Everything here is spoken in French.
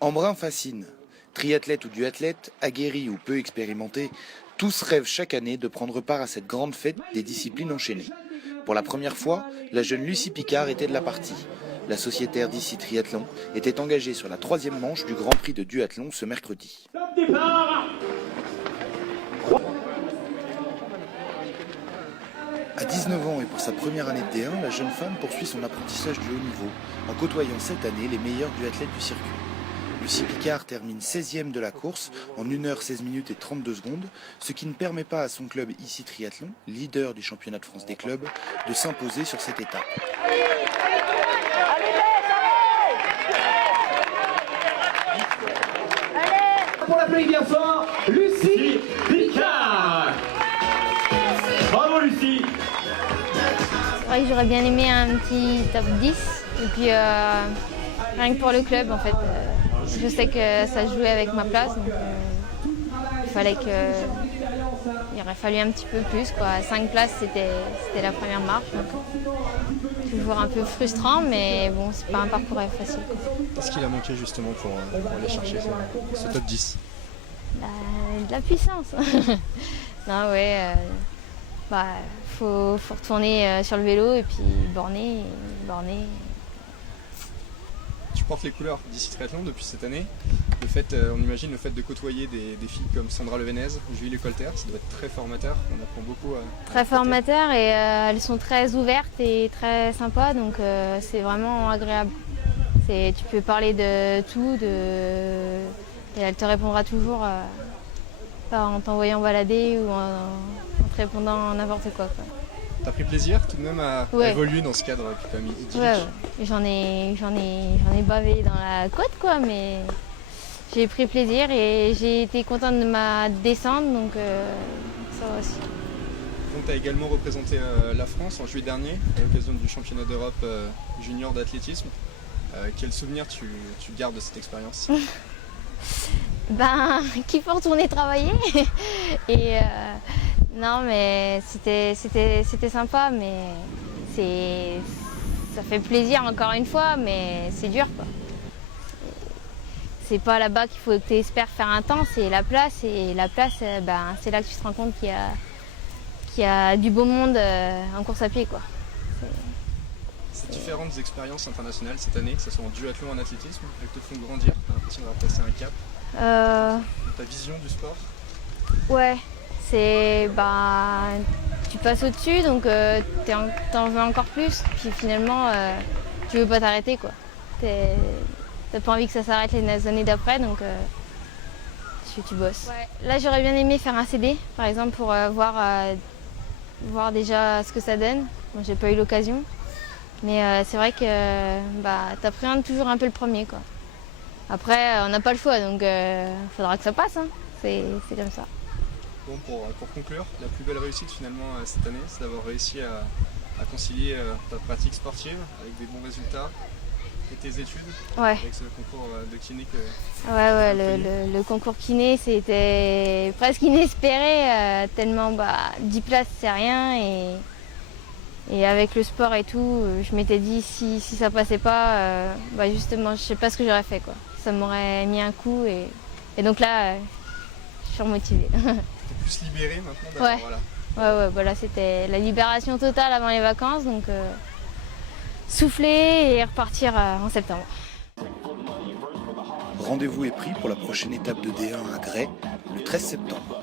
Embrun fascine. Triathlète ou duathlète, aguerri ou peu expérimenté, tous rêvent chaque année de prendre part à cette grande fête des disciplines enchaînées. Pour la première fois, la jeune Lucie Picard était de la partie. La sociétaire d'ICI Triathlon était engagée sur la 3e manche du Grand Prix de duathlon ce mercredi. À 19 ans et pour sa première année de D1, la jeune femme poursuit son apprentissage du haut niveau en côtoyant cette année les meilleurs duathlètes du circuit. Lucie Picard termine 16e de la course en 1h16 minutes et 32 secondes, ce qui ne permet pas à son club ICI Triathlon, leader du championnat de France des clubs, de s'imposer sur cette étape. Pour l'appeler bien fort, Lucie Picard. Bravo Lucie. C'est vrai que j'aurais bien aimé un petit top 10 et puis rien que pour le club en fait. Je sais que ça jouait avec ma place donc il aurait fallu un petit peu plus quoi. 5 places c'était la première marche donc toujours un peu frustrant mais bon c'est pas un parcours facile. Qu'est-ce qu'il a manqué justement pour aller chercher ce top 10? De la puissance. Non ouais. Faut retourner sur le vélo et puis borner. Tu portes les couleurs d'ICI Triathlon depuis cette année. Le fait, on imagine le fait de côtoyer des filles comme Sandra Levenez, Julie Lecolter, ça doit être très formateur. On apprend beaucoup. Très formateur et elles sont très ouvertes et très sympas donc c'est vraiment agréable. Tu peux parler de tout et elle te répondra toujours pas en t'envoyant balader ou en te répondant n'importe quoi. T'as pris plaisir tout de même à évoluer dans ce cadre qui est quand même idyllique. Ouais. J'en ai bavé dans la côte quoi, mais j'ai pris plaisir et j'ai été contente de ma descente donc ça va aussi. Donc tu as également représenté la France en juillet dernier à l'occasion du championnat d'Europe junior d'athlétisme. Quel souvenir tu gardes de cette expérience? Qu'il faut retourner travailler et non mais c'était sympa mais ça fait plaisir encore une fois mais c'est dur quoi. C'est pas là-bas qu'il faut que tu espères faire un temps, c'est la place et la place c'est là que tu te rends compte qu'il y a du beau monde en course à pied quoi. Ces différentes expériences internationales cette année, que ce soit en duathlon ou en athlétisme, elles te font grandir, tu as l'impression d'avoir passé un cap dans ta vision du sport? Ouais, tu passes au-dessus donc t'en veux encore plus, puis finalement tu veux pas t'arrêter quoi. T'as pas envie que ça s'arrête les années d'après donc tu bosses. Ouais. Là j'aurais bien aimé faire un CD par exemple pour voir déjà ce que ça donne. Bon, j'ai pas eu l'occasion. Mais c'est vrai que t'appréhendes toujours un peu le premier quoi. Après on n'a pas le choix donc faudra que ça passe, hein. C'est comme ça. Bon, pour conclure, la plus belle réussite finalement cette année, c'est d'avoir réussi à concilier ta pratique sportive avec des bons résultats et tes études avec ce concours de kiné que... Ouais, le concours kiné c'était presque inespéré tellement 10 places c'est rien et avec le sport et tout, je m'étais dit si ça passait pas, justement, je sais pas ce que j'aurais fait quoi. Ça m'aurait mis un coup et donc là, je suis remotivée. T'es plus libérée maintenant Ouais, là c'était la libération totale avant les vacances, donc souffler et repartir en septembre. Rendez-vous est pris pour la prochaine étape de D1 à Gray, le 13 septembre.